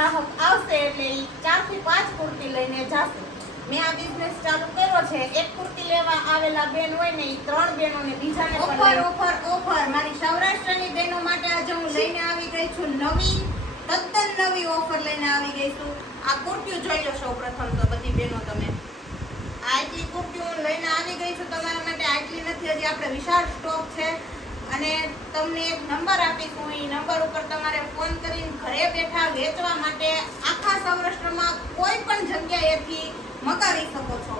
ગ્રાહક આવશે એટલે ઈ 4 થી 5 કુર્તી લઈને જશે. મેં આ બિઝનેસ ચાલુ કર્યો છે. એક કુર્તી લેવા આવેલા બેન હોય ને ઈ 3 બેનોને બીજાને પણ ઓફર મારી સૌરાષ્ટ્રની બહેનો માટે આજે હું લઈને આવી ગઈ છું તદ્દન નવી ઓફર લઈને આવી ગઈ છું. આ કુર્તીઓ જોઈ લો સૌપ્રથમ તો બધી બહેનો તમે. આટલી કુર્તીઓ હું લઈને આવી ગઈ છું તમારા માટે. આટલી નથી, હજી આપણે વિશાળ સ્ટોક છે અને તમને એક નંબર આપીશું. એ નંબર ઉપર તમારે ફોન કરીને ઘરે બેઠા વેચવા માટે આખા સૌરાષ્ટ્રમાં કોઈ પણ જગ્યાએથી મંગાવી શકો છો.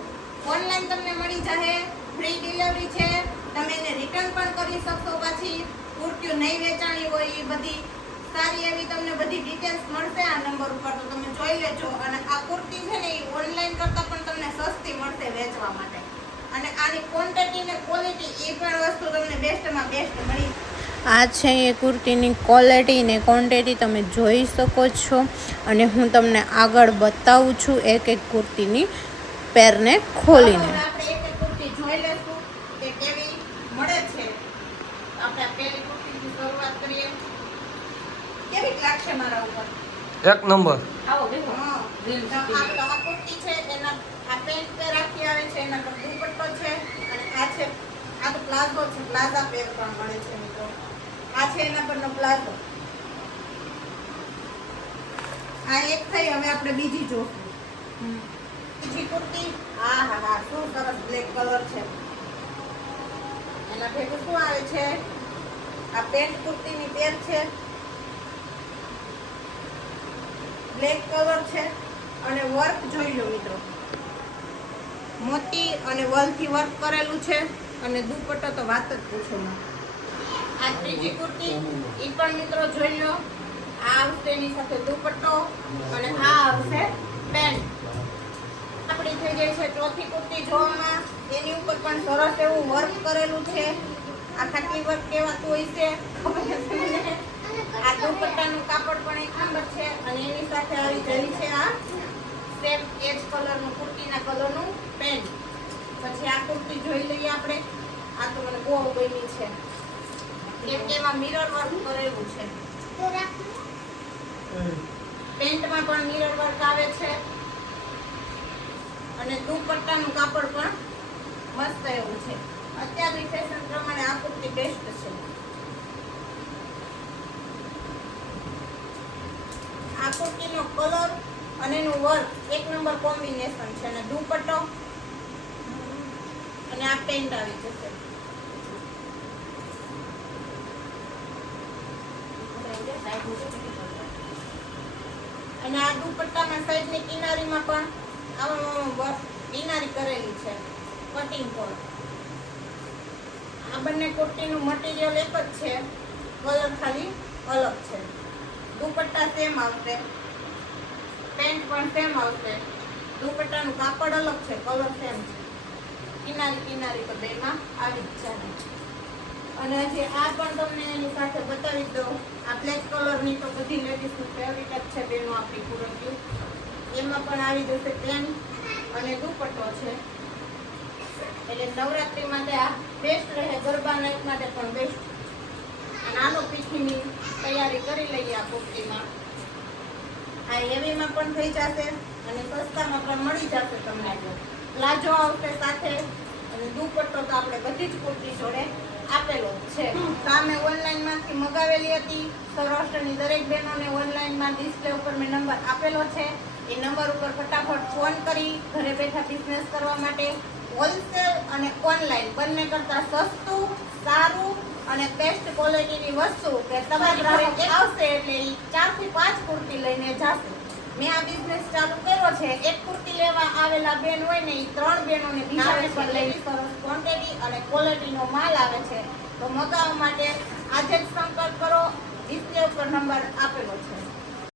ઓનલાઈન તમને મળી જશે, ફ્રી ડિલિવરી છે. તમે એને રિટર્ન પણ કરી શકશો. પાછી કુર્તીઓ નહીં વેચાણી હોય એ બધી સારી એવી તમને બધી ડિટેલ્સ મળશે આ નંબર ઉપર, તો તમે જોઈ લેજો. અને આ કુર્તી છે ને એ ઓનલાઈન કરતાં પણ તમને સસ્તી મળશે વેચવા માટે. અને આની ક્વોન્ટિટી ને ક્વોલિટી એ પણ વસ્તુ તમને બેસ્ટમાં બેસ્ટ મળી. આ છે એ કુર્તીની ક્વોલિટી ને ક્વોન્ટિટી તમે જોઈ શકો છો. અને હું તમને આગળ બતાવું છું એક એક કુર્તીની પેરને ખોલીને. આપણે એક એક કુર્તી જોઈ લેશું કે કેવી મળે છે. આપણે આ પહેલી કુર્તીથી શરૂઆત કરીએ. કેવી લાગશે મારા ઉપર? એક નંબર. આવો દેખો. આ કુર્તી છે એના આ પેન્ટ પેર આખી આવે છે, એના પર દુપટ્ટો છે અને આ છે આ તો પ્લાઝો છે. પ્લાઝા પેર પણ મળે છે મિત્રો. આ છે એના પરનો પ્લાઝો. આ એક થઈ. હવે આપણે બીજી જોશું. બીજી કુર્તી. હા હા હા, શું સરસ બ્લેક કલર છે. એના ભેગું શું આવે છે? આ પેન્ટ કુર્તીની પેર છે, બ્લેક કલર છે અને વર્ક જોઈ લો મિત્રો. મોતી અને વલથી વર્ક કરેલું છે અને દુપટ્ટો તો વાત જ પૂછો માં. આ ત્રીજી કુર્તી ઈ પણ મિત્રો જોઈ લો. આ આવશે એની સાથે દુપટ્ટો અને આ આવશે પેન્ટ. આપણી થઈ ગઈ છે ચોથી કુર્તી જોવામાં. એની ઉપર પણ સરસ એવું વર્ક કરેલું છે. આ ખાટલી વર્ક કહેવાતું હોય છે, ખબર છે મને. આ દુપટ્ટાનું કાપડ પણ એક નંબર છે અને એની સાથે આવી જઈ છે આ સેમ એજ કલરનું કુર્તીના કલરનું પેન્ટ. પછી આ કુર્તી જોઈ લઈએ આપણે. આ તો મને બહુ ગમી છે કેમ કે એમાં મિરર વર્ક કરેલું છે. પેન્ટમાં પણ મિરર વર્ક આવે છે અને દુપટ્ટાનું કાપડ પણ મસ્ત એવું છે. અત્યારની ફેશન પ્રમાણે આ કુર્તી બેસ્ટ છે. આ કુર્તીનો કલર અને એનું વર્ક એક નંબર કોમ્બિનેશન છે. અને દુપટ્ટો અને આ પેન્ટ આવી જશે. અને આ દુપટ્ટાના સાઈડની કિનારીમાં પણ આવું વર્ક કિનારી કરેલી છે કટિંગ પર. આ બંને કુર્તીનું મટીરિયલ એક જ છે, કલર ખાલી અલગ છે. દુપટ્ટા સેમ આવશે, પેન્ટ પણ સેમ આવશે. દુપટ્ટાનું કાપડ અલગ છે, કલર સેમ છે. કિનારી કિનારી તો બેમાં આવી જ છે. અને હજી આ પણ તમને એની સાથે બતાવી દઉં. આ બ્લેક કલરની તો બધી લેડીઝનું ફેવરિટ જ છે બેનો આપણી કુર્તીઓ. એમાં પણ આવી જશે પેન્ટ અને દુપટ્ટો છે. એટલે નવરાત્રી માટે આ બેસ્ટ રહે, ગરબા નાઇટ માટે પણ બેસ્ટ. અને આનો પીઠીની તૈયારી કરી લઈએ આ કુર્તીમાં. આ હેવીમાં પણ થઈ જશે અને સસ્તામાં પણ મળી જશે તમને. પ્લાઝો આવશે સાથે અને દુપટ્ટો તો આપણે બધી જ કુર્તી જોડે આપેલો છે. સામે ઓનલાઈનમાંથી મગાવેલી હતી. સૌરાષ્ટ્રની દરેક બહેનોને ઓનલાઈનમાં ડિસ્પ્લે ઉપર મેં નંબર આપેલો છે. એ નંબર ઉપર ફટાફટ ફોન કરી ઘરે બેઠા બિઝનેસ કરવા માટે. હોલસેલ અને ઓનલાઈન બંને કરતાં સસ્તું, સારું અને બેસ્ટ ક્વોલિટીની વસ્તુ કે તમારા ગ્રાહક આવશે એટલે ઈ 4 થી 5 કુર્તી લઈને જશે. મેં આ બિઝનેસ ચાલુ કર્યો છે. એક કુર્તી લેવા આવેલા બેન હોય ને ઈ 3 બેનોને બીજાને પણ લઈને સરસ ક્વોન્ટિટી અને ક્વોલિટીનો માલ આવે છે. તો મગાવવા માટે આજે જ સંપર્ક કરો. ડિસ્પ્લે ઉપર નંબર આપેલો છે.